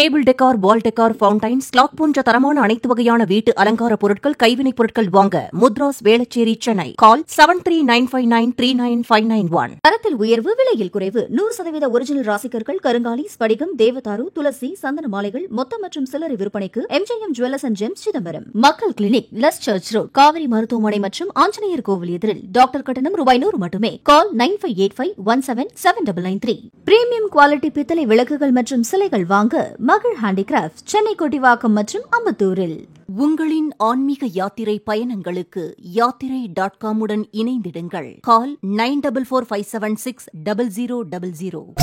Table decor, வால் decor, fountains, clock போன்ற தரமான அனைத்து வகையான வீட்டு அலங்கார பொருட்கள், கைவினைப் பொருட்கள் வாங்க முத்ராஸ், வேளச்சேரி, சென்னை. கால் 7395593991. தரத்தில் உயர்வு, விலையில் குறைவு. 100% ஒரிஜினல் ராசிக்கர்கள், கருங்காலி, ஸ்படிகம், தேவதாரு, துளசி, சந்தன மாலைகள் மொத்த மற்றும் சில்லறை விற்பனைக்கு MJM jewellers and gems, Chidambaram. மக்கள் clinic, Luz search road, Kaveri மருத்துவமனை மற்றும் ஆஞ்சநேயர் கோவில் எதிரில். டாக்டர் கட்டணம் ₹100 மட்டுமே. கால் 9585177993. பிரீமியம் குவாலிட்டி பித்தளை விளக்குகள் மற்றும் சிலைகள் வாங்க மகள் ஹேண்டிகிராஃப்ட், சென்னை கொட்டிவாக்கம் மற்றும் அம்பத்தூரில். உங்களின் ஆன்மீக யாத்திரை பயணங்களுக்கு யாத்திரை.com உடன் இணைந்திடுங்கள். கால் 9445760000.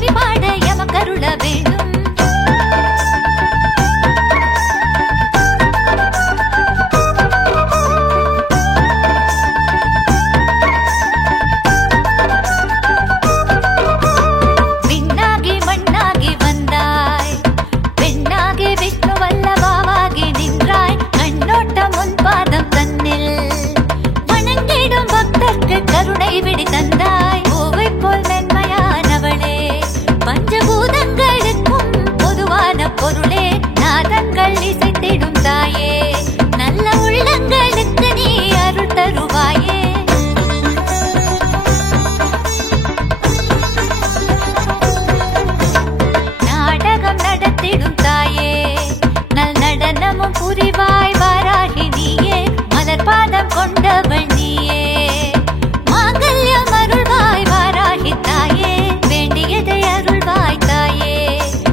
கவி பாட எமக்கருள வேண்டும். விண்ணாகி மண்ணாகி வந்தாய், பெண்ணாகி விஷ்ணு வல்லபாவாகி நின்றாய். கண்ணோட்டம் உன் பாதம் தன்னில் வணங்கிடும் பக்தர்க்கு கருணை விடி தந்தாய். பூவை போல் மென்மையானவளே, பஞ்சபூதங்களுக்கும் பொதுவான பொருளே, நாதங்கள் இசைத்திடும் தாயே, நல்ல உள்ளங்களுக்கு நீ அருள் தருவாயே. நாடகம் நடத்திடும் தாயே, நல் நடனமும் புரிவாய். வாராகி நீயே, மலர் பாதம் கொண்டவள் நீயே, மாங்கல்யம் அருள்வாய். வாராகி தாயே, வேண்டியதை அருள்வாய் தாயே,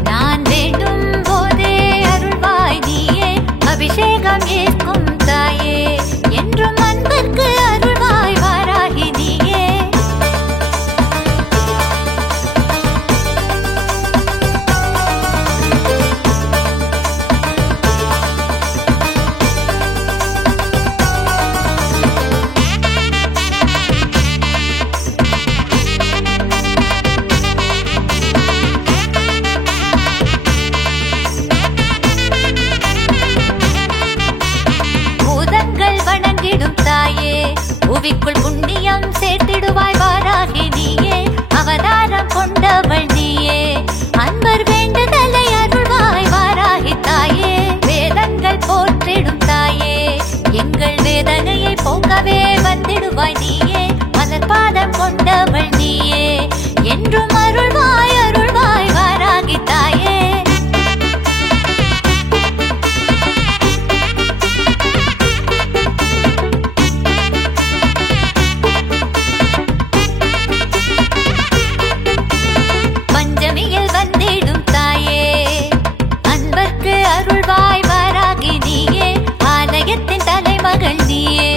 நான் வேண்டும் போதே அருள்வாய் நீயே. அபிஷேகம் ஏற்கும் தாயே, என்றும் அன்பிற்கு அருள்வாய். வாராகி நீயே. பூதங்கள் வணங்கிடும் தாயே, புவிக்குள் புண்ணியம் சேர்த்திடுவாய். வாராகி நீயே, அவதாரம் கொண்டவள் நீயே, அன்பர் வேண்டுதலை அருள்வாய். வாராகி தாயே, வேதங்கள் போற்றிடும் தாயே, எங்கள் வேதனையை போக்கவே வந்திடுவாய் நீயே, மலர் பாதம் கொண்டவள் நீயே, என்றும் அருள்வாய் அருள்வாய். வாராகி தாயே. பஞ்சமியில் வந்திடும் தாயே, அன்பர்க்கு அருள்வாய். வாராகி நீயே, ஆலயத்தின் தலைமகள் நீயே,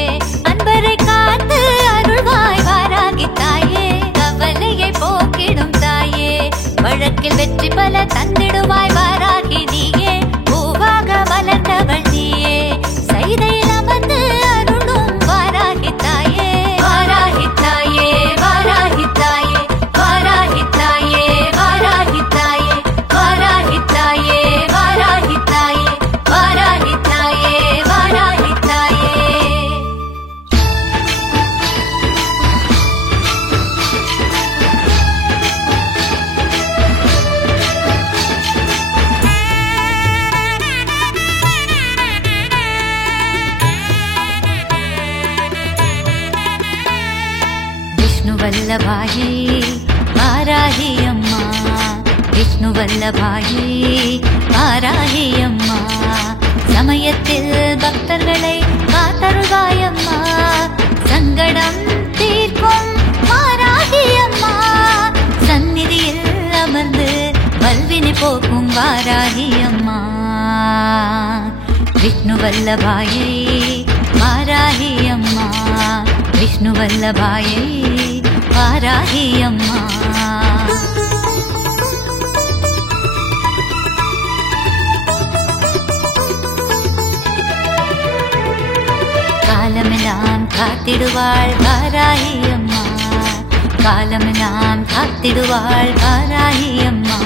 அன்பரை காத்து அருள்வாய். வாராகி தாயே, கவலையை போக்கிடும் தாயே, வழக்கில் வெற்றி பல தந்திடுவாய். வாராகி நீயே, பூவாக மலர்ந்தவள் நீயே, சைதையில் அமர்ந்து அருளும். வாராகி தாயே, வாராகி தாயே, வாராகி தாயே, வாராகி தாயே, வாராகி தாயே, வாராகி தாயே, வாராகி தாயே, வாராகி தாயே, வாராகி தாயே. விஷ்ணு வல்லபாயே, வாராகி அம்மா, விஷ்ணு வல்லபாயே, வாராகி அம்மா, சமயத்தில் பக்தர்களை காத்தருள்வாய் அம்மா, சங்கடம் தீர்க்கும் வாராகி அம்மா, சந்நிதியில் அமர்ந்து வல்வினை போக்கும். வாராகி அம்மா, விஷ்ணு வல்லபாயே, வாராகி அம்மா, விஷ்ணு வல்லபாயே, வாராகி அம்மா. காலமெல்லாம் காத்திடுவாள். வாராகி அம்மா, காலமெல்லாம் காத்திடுவாள். வாராகி அம்மா,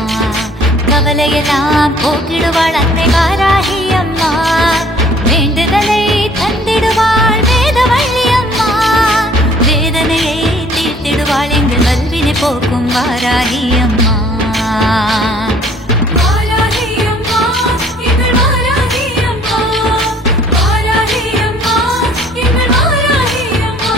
கவலையெல்லாம் போக்கிடுவாள். அன்னை வாராகி அம்மா, வேண்டுதலை தந்திடுவாள். வேதவள்ளி அம்மா, வேதனையை தீர்த்திடுவாள். எங்கள் வல்வினை போக்கும். வாராகி அம்மா, வாராகி அம்மா, எங்கள் வாராகி அம்மா, வாராகி அம்மா, எங்கள் வாராகி அம்மா.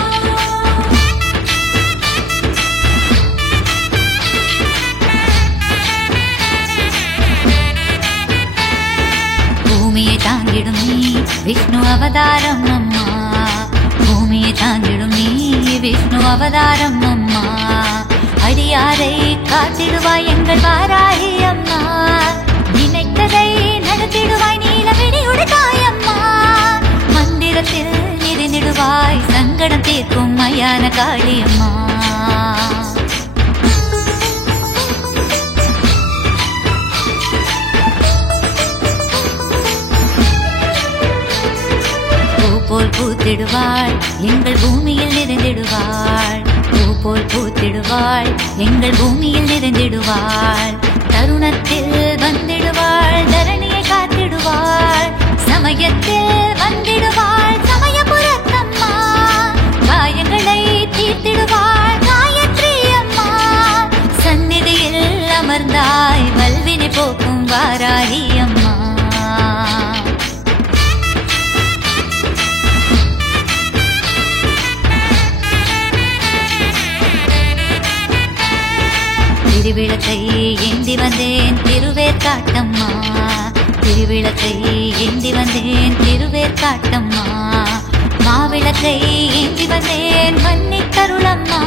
பூமியை தாங்கிடும் நீ விஷ்ணு அவதாரம் அம்மா, பூமியை தாங்கிடும் நீ விஷ்ணு அவதாரம் அம்மா, அடியாரை காத்திடுவாய் எங்கள் வாராகி அம்மா, நினைத்ததை நடத்திடுவாய் நீலவிடி உடுத்தாய் அம்மா, மந்திரத்தில் நிறைந்திடுவாய் சங்கடம் தீர்க்கும் மயான காளி அம்மா. வந்திடுவாள் எங்கள் பூமியில் நிறைந்திடுவாள் பூ போல் பூத்திடுவாள் எங்கள் பூமியில் நிறைந்திடுவாள் தருணத்தில் வந்திடுவாள் தரணியை காத்திடுவாள் சமயத்தில் வந்திடுவாள் சமயபுரத்தம்மா காயங்களை தீர்த்திடுவாள் காயத்ரி அம்மா சந்நிதியில் அமர்ந்தாய் வல்வினை போக்கும் வாராகி அம்மா திருவிளக்கை ஏந்தி வந்தேன் திருவேற்காட்டம்மா திருவிளக்கை ஏந்தி வந்தேன் திருவேற்காட்டம்மா மாவிளக்கை ஏந்தி வந்தேன் மன்னித்தருளம்மா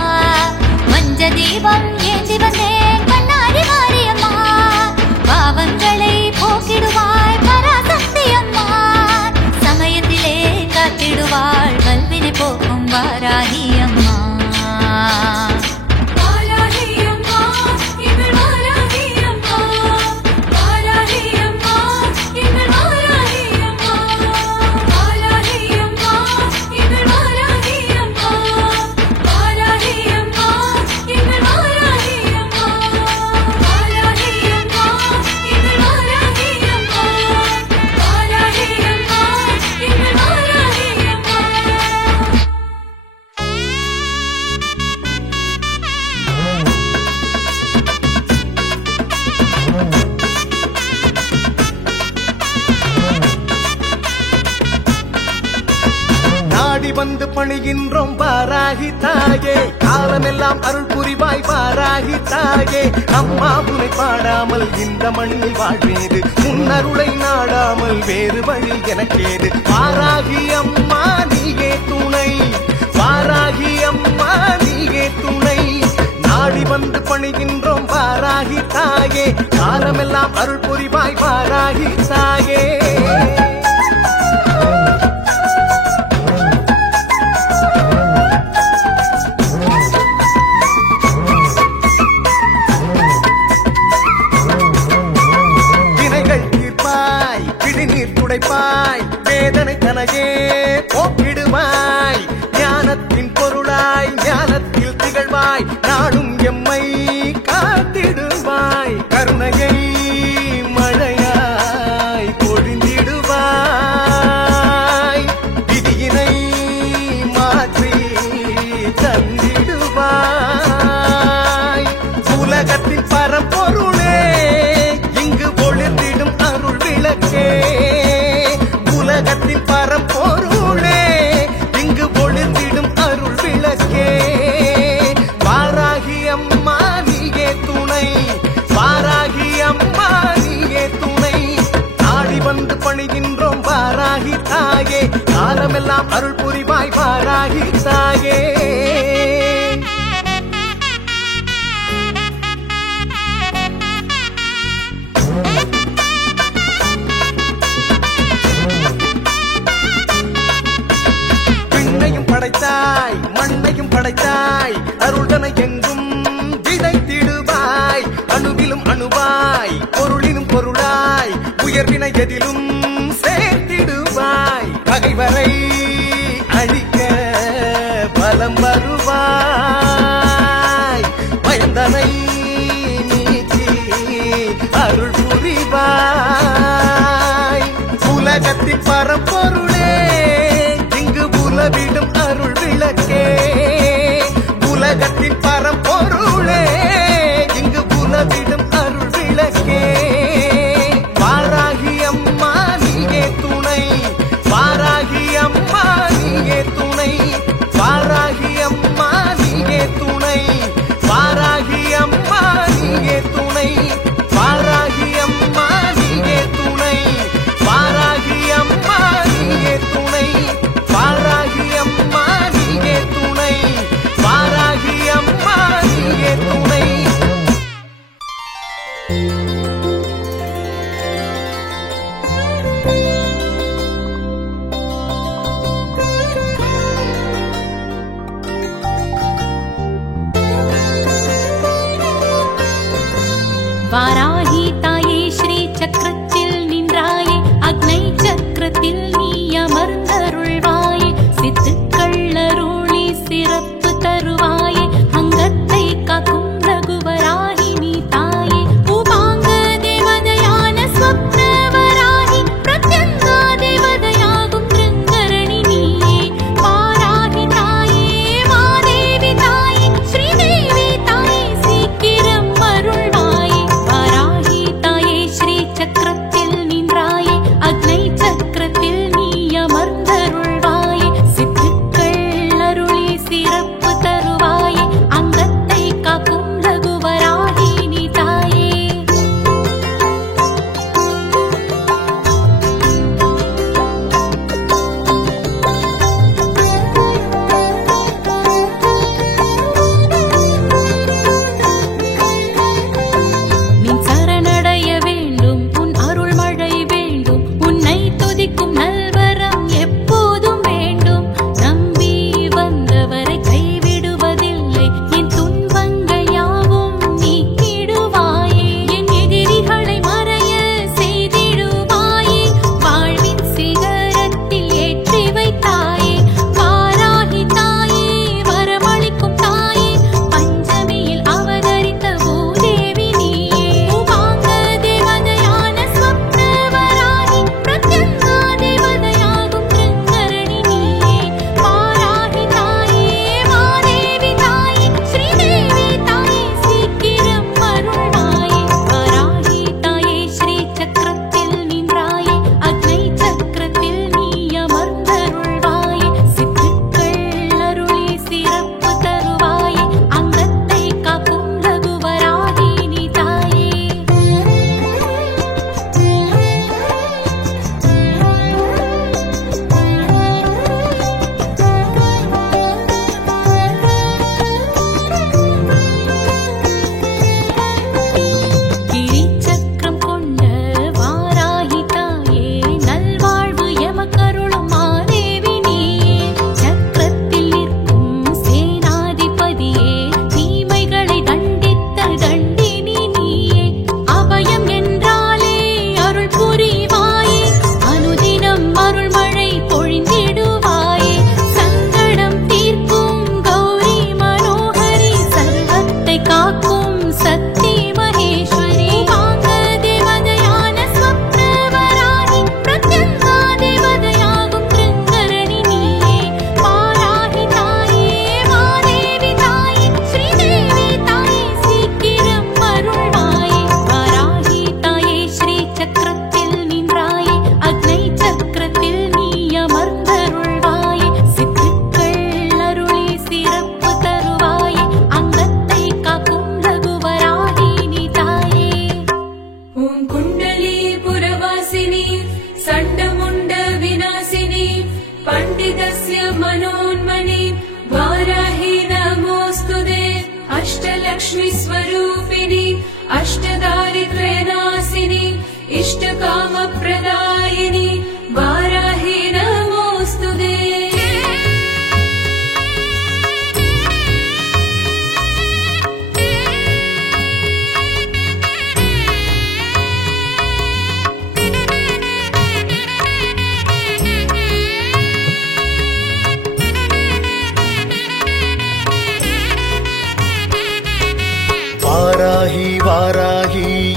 மஞ்ச தீபம் ஏந்தி வந்தேன் பண்ணாரி மாரியம்மா பாவங்களை போக்கிடுவாய் பராசக்தி அம்மா சமயத்திலே காத்திடுவாள் வல்வினை போக்கும் வாராகி அம்மா வந்து பணிகின்றோம் வாராகி தாயே காலமெல்லாம் அருள் புரிவாய் வாராகி தாயே அம்மா உனை பாடாமல் இந்த மண்ணில் வாழ்வேது முன்னருளை நாடாமல் வேறு வழி எனக்கேது வாராகி அம்மா நீயே துணை வாராகி அம்மா நீயே துணை நாடி வந்து பணிகின்றோம் வாராகி தாயே காலமெல்லாம் அருள் புரிவாய் வாராகி தாயே துடைப்பாய் வேதனை தனையே போக்கிடுவாய் ஞானத்தின் பொருளாய் ஞானத்தில் திகழ்வாய் நாடும் எம்மை காத்திடுவாய் கருணையை மழையாய் பொழிந்திடுவாய் விதியினை மாற்றி தந்திடுவாய் உலகத்தின் பரம்பொருளே இங்கு ஒளிர்ந்திடும் அருள் விளக்கே உலகத்தின் பரம்பொருளே இங்கு ஒளிர்ந்திடும் அருள் விளக்கே வாராகி அம்மா நீயே துணை வாராகி அம்மா நீயே துணை நாடி வந்து பணிகின்றோம் வாராகி தாயே காலமெல்லாம் அருள் புரிவாய் வாராகி தாயே படைத்தாய் மண்ணையும் படைத்தாய் அருள்தனை எங்கும் விதைத்திடுவாய் அணுவிலும் அணுவாய் பொருளினும் பொருளாய் உயர்வினை எதிலும் சேர்த்திடுவாய் பகைவரை அழிக்க பலம் வருவாய் பயந்தனை நீக்கி அருள் புரிவாய் உலகத்தின் பரம்பொருளே உலவிடும் அருள் விளக்கே உலகத்தின் பரம்பொருளே இங்கு உலவிடும் அருள் விளக்கே வாராகி அம்மா நீயே துணை வாராகி அம்மா நீயே துணை வாராகி அம்மா நீயே துணை வாராகி அம்மா நீயே துணை வாராகி அம்மா நீயே துணை வாராகி அம்மா நீயே துணை வாராகி அம்மா நீயே துணை வாராகி அம்மா நீயே துணை வாராகி தாயே ஸ்ரீ சக்கரத்தில் நின்றாயே அக்னை சக்கரத்தில் நீ அமர்ந்தருள்வாயே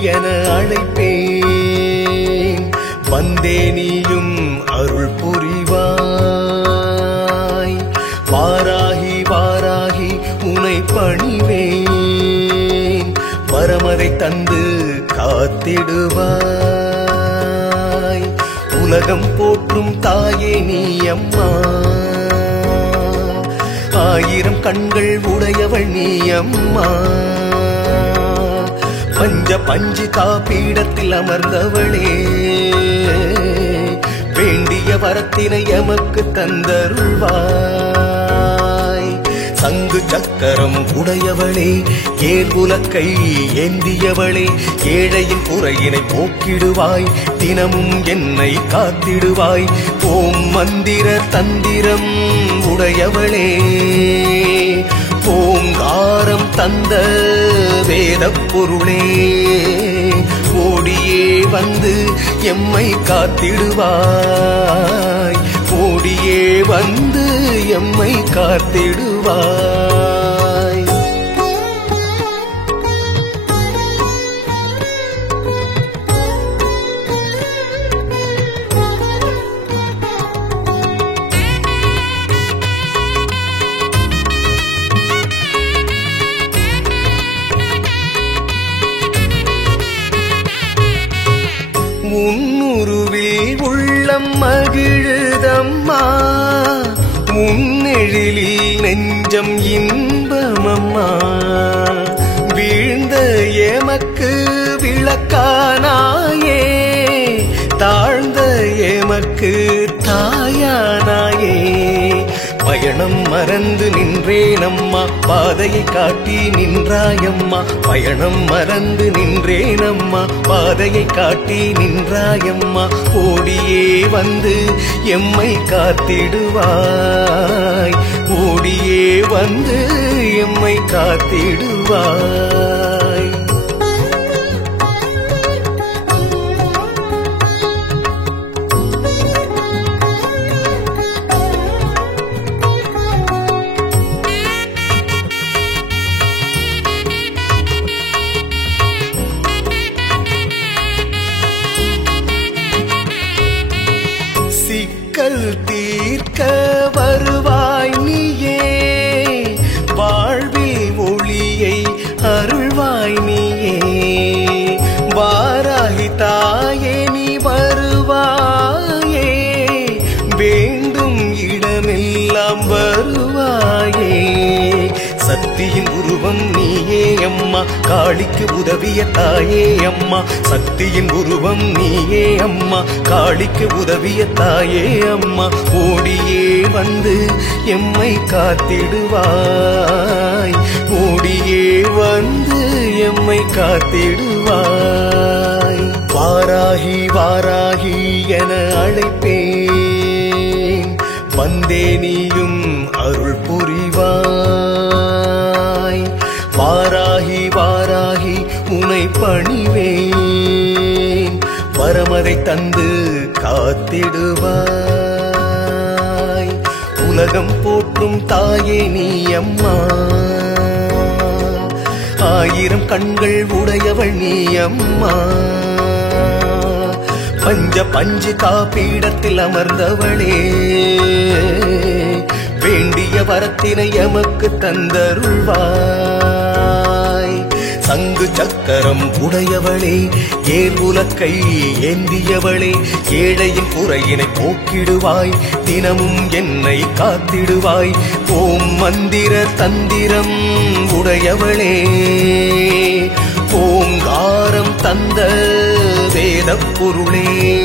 என அழைப்பேன். வந்தே நீயும் அருள் புரிவாய். வாராகி வாராகி உனை பணிவேன். வரமதை தந்து காத்திடுவாய். உலகம் போற்றும் தாயே நீ அம்மா. ஆயிரம் கண்கள் உடையவள் நீ அம்மா. பஞ்ச பஞ்சிகா பீடத்தில் அமர்ந்தவளே, வேண்டிய வரத்தினை எமக்கு தந்தருள்வாய். சங்கு சக்கரம் உடையவளே, ஏர்குலக்கை ஏந்தியவளே, ஏழையின் குறையினை போக்கிடுவாய். தினமும் என்னை காத்திடுவாய். ஓம் மந்திர தந்திரம் உடையவளே, ஓங்காரம் தந்த வேதப் பொருளே, ஓடியே வந்து எம்மை காத்திடுவாய். ஓடியே வந்து எம்மை காத்திடுவாய். உன்னுருவில் உள்ளம் மகிழுதம்மா. உன்னெழிலில் நெஞ்சம் இன்பமம்மா. வீழ்ந்த எமக்கு விளக்கானாயே, தாழ்ந்த எமக்கு தாயானாயே. பயணம் மறந்து நின்றேனம்மா, பாதையை காட்டி நின்றாயம்மா. பயணம் மறந்து நின்றேனம்மா, பாதையை காட்டி நின்றாயம்மா. ஓடியே வந்து எம்மை காத்திடுவாய். ஓடியே வந்து எம்மை காத்திடுவாய். சிக்கல் தீர்க்க வருவாய் நீயே, வாழ்வில் ஒளியை அருள்வாய் நீயே. வாராகி தாயே நீ வருவாயே, வேண்டும் இடமெல்லாம் வருவாயே. சக்தியின் உருவம் நீயே அம்மா, காளிக்கு உதவிய தாயே அம்மா. சக்தியின் உருவம் நீயே அம்மா, காளிக்கு உதவிய தாயே அம்மா. ஓடியே வந்து எம்மை காத்திடுவாய். ஓடியே வந்து எம்மை காத்திடுவாய். வாராகி வாராகி என அழைப்பேன். வந்தே நீயும் அருள் புரிவாய். வாராகி வாராகி உனை பணிவேன். வரமதை தந்து காத்திடுவாய். உலகம் போற்றும் தாயே நீ அம்மா. ஆயிரம் கண்கள் உடையவள் நீ அம்மா. பஞ்ச பஞ்சிகா பீடத்தில் அமர்ந்தவளே, வேண்டிய வரத்தினை எமக்கு தந்தருள்வாய். சங்கு சக்கரம் உடையவளே, ஏர்குலக்கை ஏந்தியவளே, ஏழையின் குறையினை போக்கிடுவாய். தினமும் என்னை காத்திடுவாய். ஓம் மந்திர தந்திரம் உடையவளே, ஓங்காரம் தந்த வேதப் பொருளே,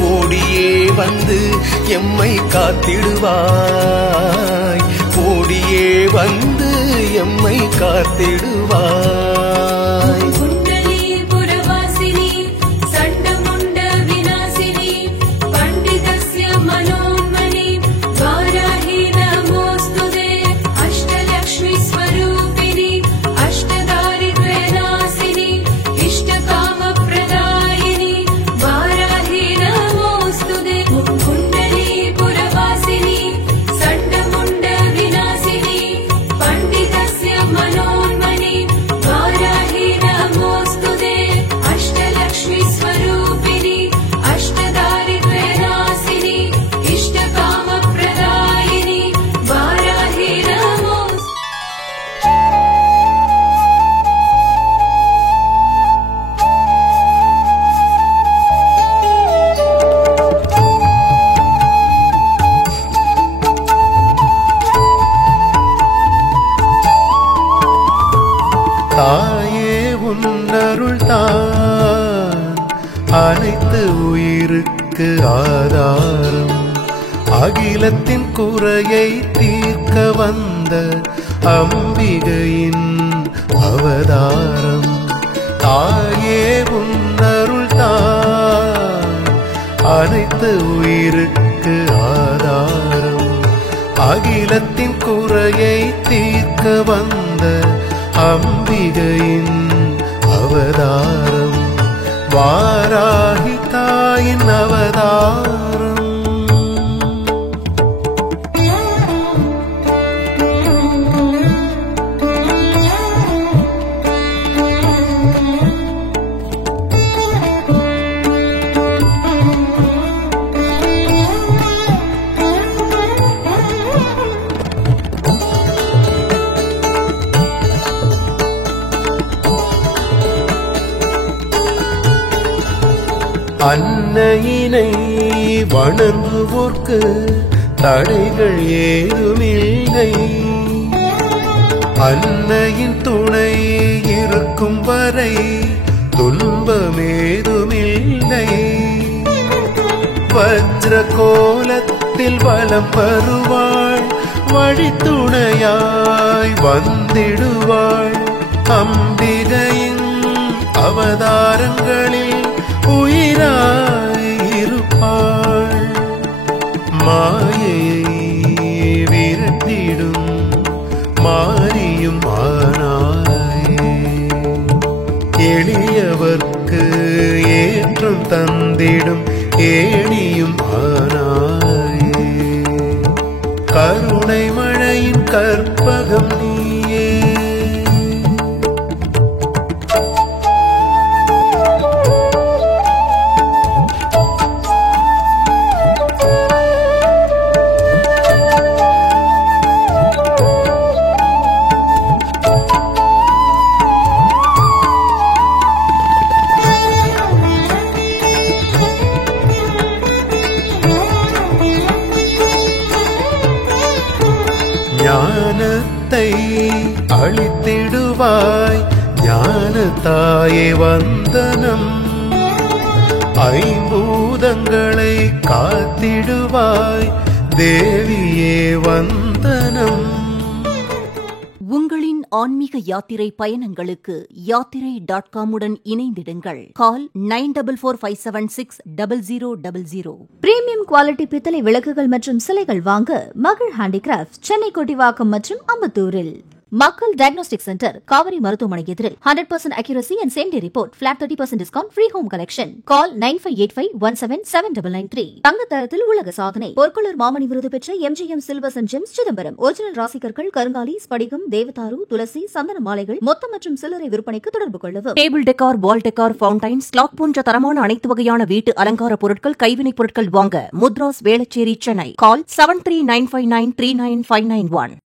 ஓடியே வந்து எம்மை காத்திடுவாய். ஓடியே வந்து எம்மை காத்திடுவாய். मनोन्मणि தான் அனைத்து உயிருக்கு ஆதாரம். அகிலத்தின் குறையை தீர்க்க வந்த அம்பிகையின் அவதாரம். தாயே உன்னருள் தான் அனைத்து உயிருக்கு ஆதாரம். அகிலத்தின் குறையை தீர்க்க வந்த அம்பிகையின் அவதாரம். வாராகி தாயின் அவதாரம். அன்னையினை வணங்குவோர்க்கு தடைகள் ஏதுமில்லை. அன்னையின் துணை இருக்கும் வரை துன்பமேதுமில்லை. வஜ்ர கோலத்தில் வலம் வருவாள், வழித்துணையாய் வந்திடுவாள். அம்பிகையின் அவதாரங்களில் உயிராயிருப்பாள். மாயையை விரட்டிடும் மாரியும் ஆனாயே. எளியவர்க்கு ஏற்றம் தந்திடும் ஏணியும் ஆனாயே. கருணை மழையின் கற்பகம் நீயே. ஞானத்தை அளித்திடுவாய் ஞான தாயே வந்தனம். ஐம்பூதங்களை காத்திடுவாய் தேவியே வந்தனம். உங்களின் ஆன்மீக யாத்திரை பயணங்களுக்கு யாத்திரை.com-உடன் இணைந்திடுங்கள். கால் 9445760000. பிரீமியம் குவாலிட்டி பித்தளை விளக்குகள் மற்றும் சிலைகள் வாங்க மகள் ஹேண்டிகிராஃப்ட், சென்னை கொட்டிவாக்கம் மற்றும் அம்பத்தூரில். மக்கள் டயக்னோஸ்டிக் சென்டர், காவிரி மருத்துவமனை எதிரில். 100% accuracy and same day report, flat 30% discount, free home collection. Call 9585177993. தங்க தரத்தில் உலக சாதனை. பொற்கொள்ளர் மாமணி விருது பெற்ற MGM silvers and gems Chidambaram. Original ராசிக்கற்கள், கருங்காலி, ஸ்படிகம், தேவதாரு, துளசி, சந்தன மாலைகள் மொத்த மற்றும் சில்லறை விற்பனைக்கு தொடர்பு கொள்ளவும். டேபிள் டெக்கார், வால் டெக்கார், ஃபவுண்டைன்ஸ், கிளாக் போன்ற தரமான அனைத்து வகையான வீட்டு அலங்கார பொருட்கள், கைவினைப் பொருட்கள் வாங்க முத்ராஸ் வேளச்சேரி, சென்னை. கால் 7395939591.